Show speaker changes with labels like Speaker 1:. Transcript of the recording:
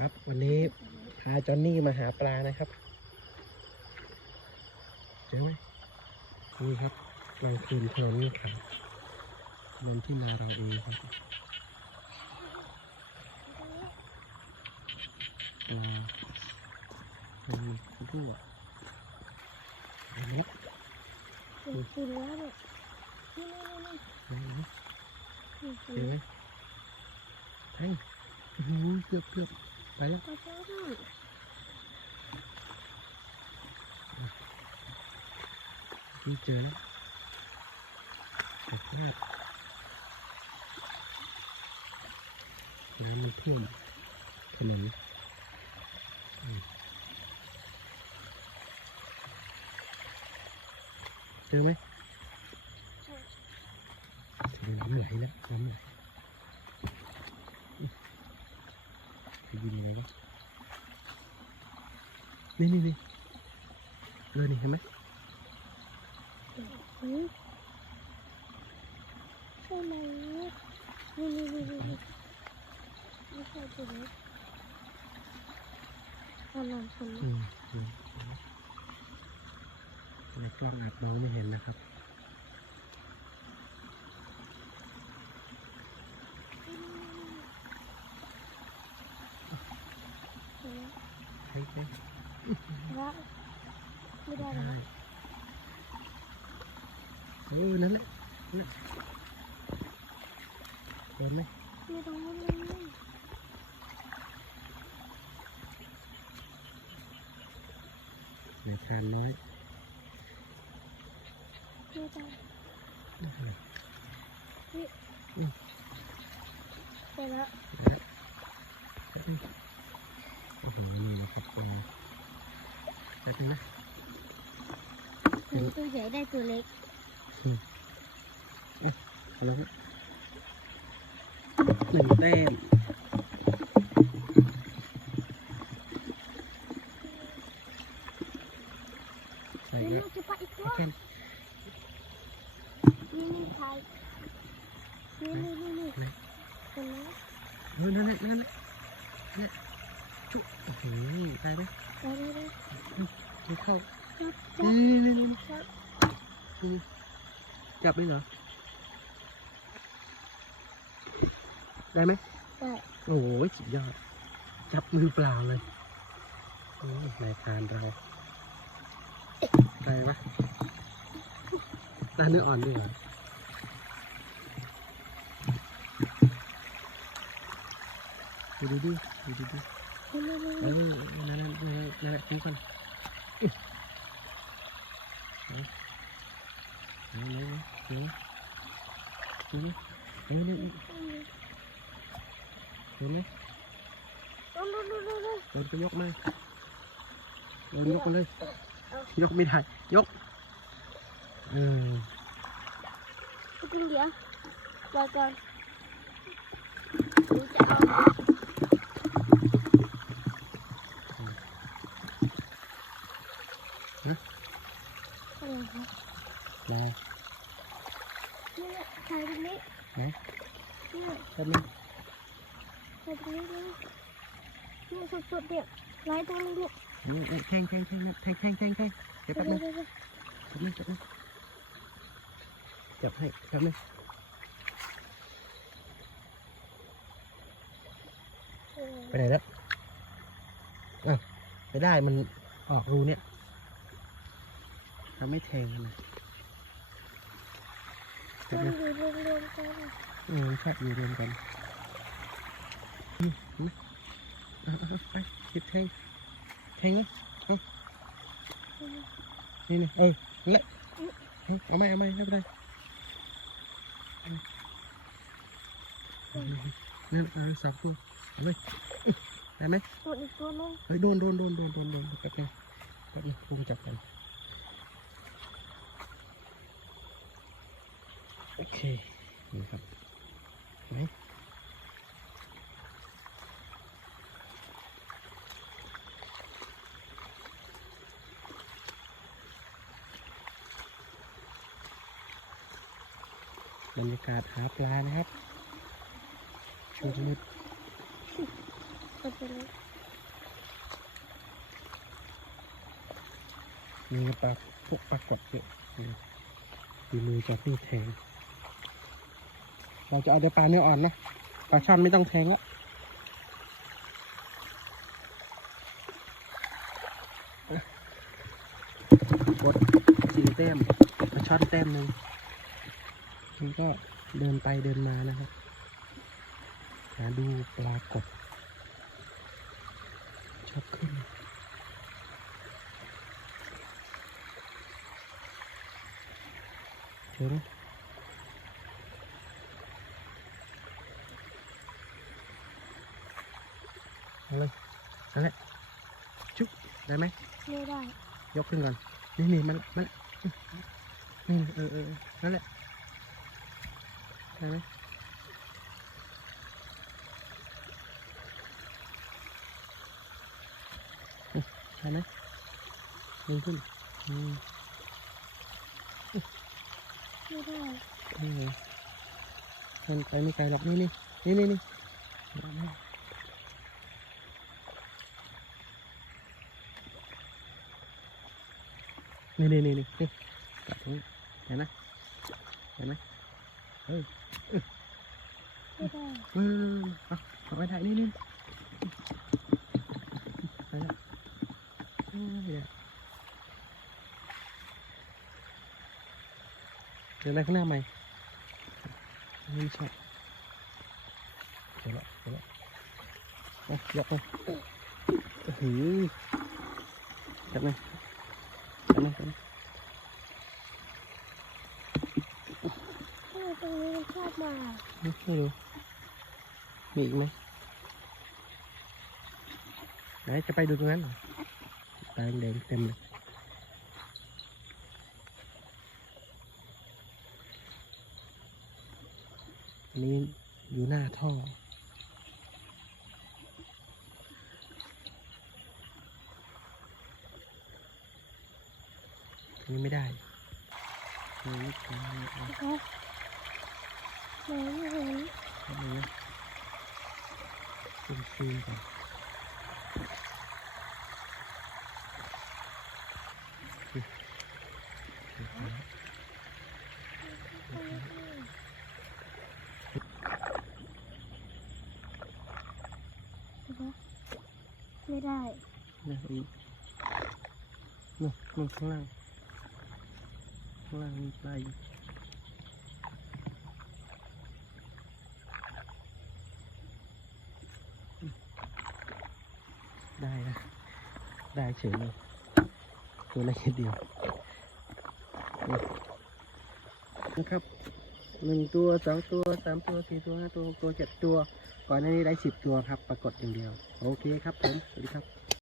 Speaker 1: ครับ วันนี้พาจอนนี่มาหาปลานะครับ เจอไหมนี่ครับกลางคืนถนนนี่ครับถนนที่นาเราเองครับปลาเป็นรั่วเห็นไหม
Speaker 2: กินกินแล้วเนี่ยนี่นี่นี่
Speaker 1: เห็นไหม
Speaker 2: นี่
Speaker 1: เห็นไหมแทงอื้อหือเกือบเกือบ ไปแล้วที่เจอแล้วน้ำมันท่วมถนนเจอไหมเหนื่อยแล้วเหนื่อย ไปยิงอะไรวะนี่นี่นี่เออนี่เห็นไหม
Speaker 2: ใช่ไหมนี่นี่นี่นี่ไม่ใช่ตัวนี้อันนั้นอัน
Speaker 1: อื
Speaker 2: นั้
Speaker 1: ในกล้องอาจมองไม่เห็นนะครับ ใช่ใช่
Speaker 2: แล้วไม่ได้หรอ
Speaker 1: เออนั่นแหละนั่นแหละเห็นไหม
Speaker 2: ไม่ต้องมันเลย
Speaker 1: ในทานน้อย
Speaker 2: ไม่ได้ไปแล้ว
Speaker 1: โอ้โหนี่นะครับ Datang lah. Tentu saya dah
Speaker 2: tulis. Hmm. Eh, kalau tak. ห
Speaker 1: นึ่งแต้มใส่
Speaker 2: เยอะเข้
Speaker 1: มนี่
Speaker 2: นี่ใครนี่นี่นี่นี่นั่
Speaker 1: นนั่นนั่นนั่นนั่นจุ๊บโอ้โหไปไหม
Speaker 2: ไปไป
Speaker 1: ไป เข้า
Speaker 2: จับจับ
Speaker 1: นี่นี่
Speaker 2: จับ
Speaker 1: ไหมเหรอ ได้ไหม
Speaker 2: ได้
Speaker 1: โอ้โหสุดยอด จับมือเปล่าเลยโอ้ยนายทานเราได้ปะน่าเนื้ออ่อนด้วยเหรอดูดูดูดูดูดู
Speaker 2: นี่นี่นี่
Speaker 1: เออนั่นนั่นนั่นนั่นแหละคู่กันอื้อเอา เอาเอาเอาเอาเอาเอาเอาเอาเอาเห็นไหม
Speaker 2: ดูดูดูดูดู
Speaker 1: โดนก็ยกมาโดนยกมาเลย ยกไม่ได้ ยก เออ
Speaker 2: คุณเดี๋ยวรอก่อนดูจะเอาอะไรคะ
Speaker 1: ลา
Speaker 2: นี่ถ่ายตรงนี้
Speaker 1: ไหน
Speaker 2: นี่
Speaker 1: แป๊บนึง
Speaker 2: ถ่ายตรงนี้ด้วยนี่สดๆเนี่ยไล่ตรงนี้ลูก
Speaker 1: นี่นี่แทงแทงแทงแทงแทงแทงแทงเดี๋ยวแป๊บนึง
Speaker 2: เดี๋ยวเดี๋ยว
Speaker 1: แป๊บนึงแป๊บนึงจับให้แป๊บนึง
Speaker 2: เออ
Speaker 1: ไปไหนแล้วอะไปได้มันออกรูเนี่ยทำไม่แทงนะแป๊บ
Speaker 2: มั
Speaker 1: นึ
Speaker 2: น
Speaker 1: ง
Speaker 2: อยู่รวมๆกัน
Speaker 1: เออใช่อยู่รวมกันนี่นี่เอาเอาเอาไปคิดแทงแทงไหมเอานี่นี่เออนั่นแหละเอาเอาไหมเอาไหมไม่เป็นไรนั่นเอาสองตัวเอาไปได้ไหม
Speaker 2: ตัวอีกตัวนึง
Speaker 1: เฮ้ยโดนโดนโดนโดนโดนโดนแป๊บนึงแป๊บนึงพุงจับกัน คนี่ครับไหมบรรยากาศหาปลานะครับชุดมืดมีปลาพวกปลากรอบเยอะดีมือจับมีดแทง เราจะเอาแต่ปลาเนื้ออ่อนนะปลาช่อนไม่ต้องแทงแล้วกดสี่แต้มปลาช่อนแต้มหนึ่งมันก็เดินไปเดินมานะครับ หาดูปลากดชอบขึ้นเจอไหม เอาเลยนั่นแหละจุ๊บได้ไหม
Speaker 2: ไม่ได้
Speaker 1: ยกขึ้นก่อน นี่นี่มันมันนี่เออเออเออนั่นแหละได้ไหมได้ไหมดึงขึ้นอืม
Speaker 2: ไม่ได้
Speaker 1: นี่ไงมันไปไม่ไกลหรอกนี่นี่นี่นี่นี่ นี่นี่นี่นี่นี่จับตรงนี้เห็นไหมเห็นไหมเออ
Speaker 2: ไม่ได้
Speaker 1: เออเอาเอาไปได้นี่นี่ไปแล้วเออไม่ได้เดี๋ยวอะไรข้างหน้าใหม่ไม่ชอบเดี๋ยวละเดี๋ยวละเอายกไปโอ้โหจับไหม
Speaker 2: ตรงนี้มันชอบมา
Speaker 1: ไม่ไม่รู้มีอีกไหมไหนจะไปดูตรงนั้นตาแดงเต็มเลยนนี้อยู่หน้าท่อ นี่ไม่ได้นี่นี่
Speaker 2: นี่น
Speaker 1: ซูมซูมก่อน
Speaker 2: ไม่ได้
Speaker 1: นี่นนู่ข้างล่าง ข้างล่างมีปลาอยู่ได้นะ ได้เฉยเลยตัวเล็กเดียวนี่นะครับหนึ่งตัวสองตัวสามตัวสี่ตัวห้าตัวหกตัวเจ็ดตัว ก่อนหน้านี้ได้สิบตัวครับ ปรากฏอย่างเดียว โอเคครับผม สวัสดีครับ